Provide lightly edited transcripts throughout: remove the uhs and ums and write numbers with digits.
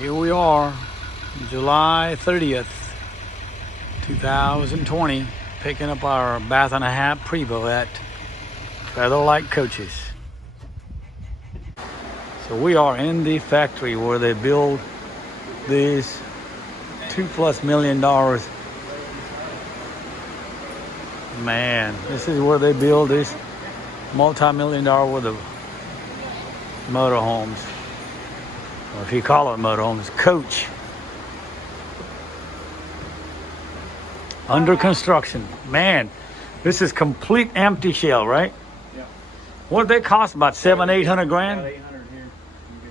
Here we are, July 30th, 2020, picking up our bath and a half Prevost at Featherlite Coaches. So we are in the factory where they build these $2+ million. Man, this is where they build this multi-million-dollar worth of motorhomes. Or if you call it motorhomes, coach. Under construction. Man, this is complete empty shell, right? Yeah. What did they cost? About 700-800 grand? About 800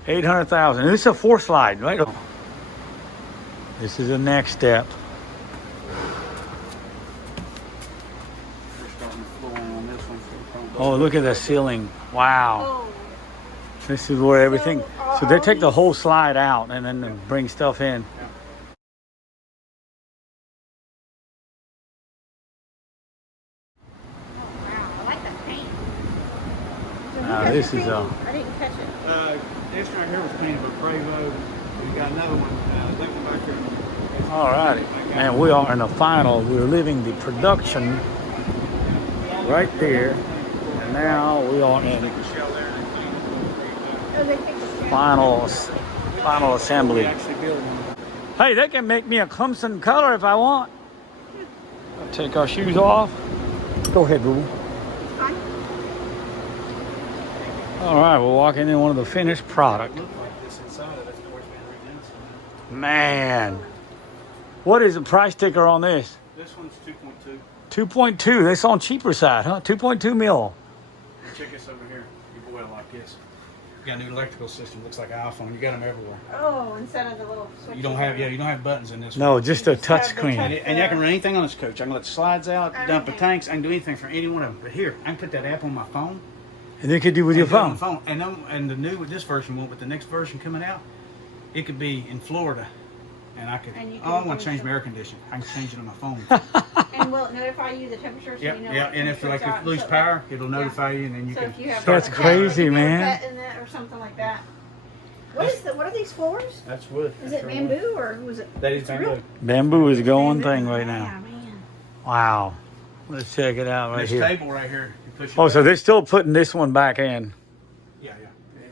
here. 800,000. This is a 4-slide, right? This is the next step. We're starting flooring on this one. Oh, look at the ceiling. Wow. This is where everything. So they take the whole slide out and then bring stuff in. This is I didn't catch it. This right here was painted by Prevost. We got another one. That one back here. all righty. Man, we are in the final. We're leaving the production right there. And now we are in final assembly. Hey, they can make me a Clemson color if I want. I'll take our shoes off. Go ahead, boo. All right, we're walking in one of the finished product. Man, what is the price sticker on this? This one's 2.2. 2.2. That's on cheaper side, huh? 2.2 mil. Check this over here. You boil like this. You got a new electrical system. Looks like an iPhone. You got them everywhere. Oh, instead of the little switch. You don't have buttons in this one. No, just a touch have the screen. touch- And I can run anything on this coach. I can let the slides out, dump the Everything. tanks. I can do anything for any one of them. But here, I can put that app on my phone. And you could do with your And do it on phone. the And the new with this version won't, but the next version coming out, it could be in Florida, and I could. And you Oh, can I want do to change some- my air conditioning. I can change it on my phone. And will it notify you the temperature so Yeah, you know? yeah. what And if temperature's like out if you lose so- power, it'll notify you, and then you So can. if you have That's a pet, crazy, if you have a man. pet in it or something like that. What are these floors? That's wood. Is it bamboo or was it? That is it's bamboo. real- Bamboo is going bamboo? thing right now. Yeah, man. Wow. Let's check it out right This here. table right here. You push it Oh, so back. they're still putting this one back in. Yeah, yeah.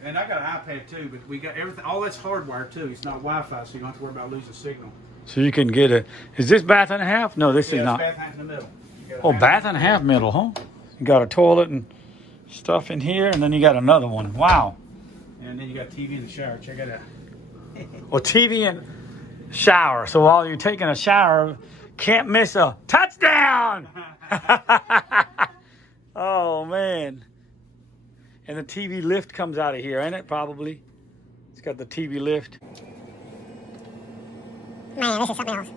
And I got an iPad too, but we got everything. All that's hardwired too. It's not Wi-Fi, so you don't have to worry about losing signal. So you can get a. Is this bath and a half? No, this Yeah, is it's not. bath half in the middle. You got a Oh, bath and a half middle, huh? You got a toilet and stuff in here, and then you got another one. Wow. And then you got TV in the shower. Check it out. Well, TV and shower. So while you're taking a shower, can't miss a touchdown. Oh, man. And the TV lift comes out of here, ain't it? Probably. It's got the TV lift. Man, this is something else.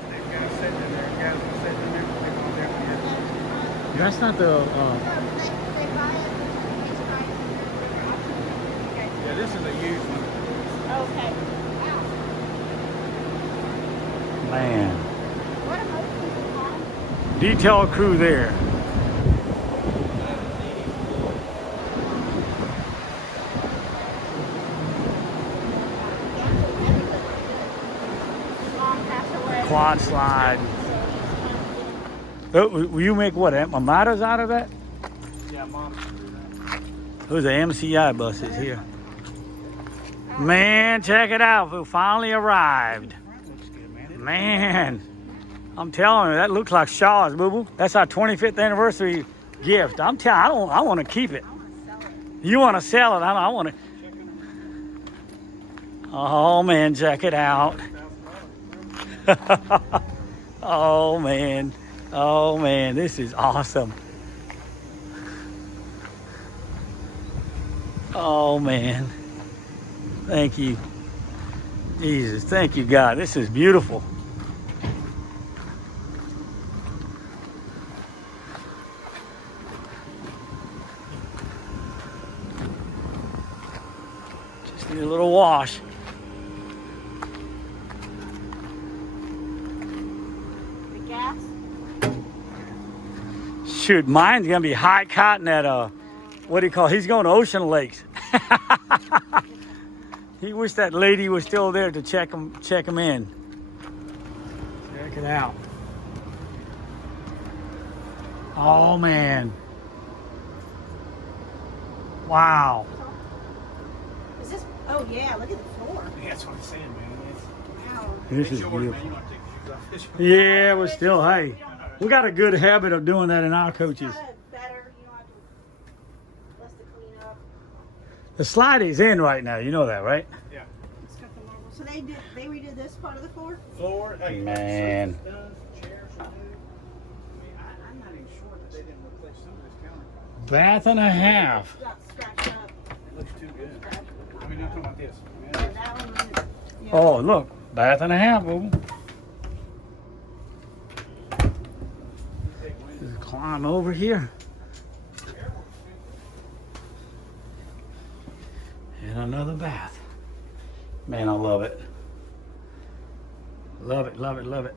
They didn't soak this one last night too. They're going pretty hard. That's not the. Yeah, this is a used one. Okay. Man. What are most people called? Detail crew there. Mom passed away. Quad slide. Oh, will you make what? Amadas out of that? Yeah, Mom. Those are MCI buses here. Man, check it out. We finally arrived. Looks good, man. Man, I'm telling you, that looks like Shaw's, boo-boo. That's our 25th anniversary gift. I'm telling you, I want to keep it. You want to sell it? I want to. Oh, man, check it out. Oh, man. Oh, man, this is awesome. Oh, man. Thank you. Jesus, thank you, God. This is beautiful. Need a little wash. The gas. Shoot, mine's gonna be high cotton at what do you call it? He's going to Ocean Lakes. He wished that lady was still there to check him in. Check it out. Oh man. Wow. Is this? Oh yeah, look at the floor. Yeah, that's what I'm saying, man. Wow. This is It's yours, man. beautiful. You want to take your shoes off. Yeah, but still, hey, we got a good habit of doing that in our coaches. Kinda better, you don't have to less to clean up. The slide is in right now. You know that, right? Yeah. It's got the marble. So they redid this part of the floor? Floor, hey, Man. surface done, chairs are new. I mean, I'm not even sure that they didn't replace some of this countertop. Bath and a half. Got scratched up. It looks too good. I mean, I'm talking about this. Yeah, that one, yeah. Oh, look, bath and a half, boo. Just climb over here. And another bath. Man, I love it. Love it, love it, love it.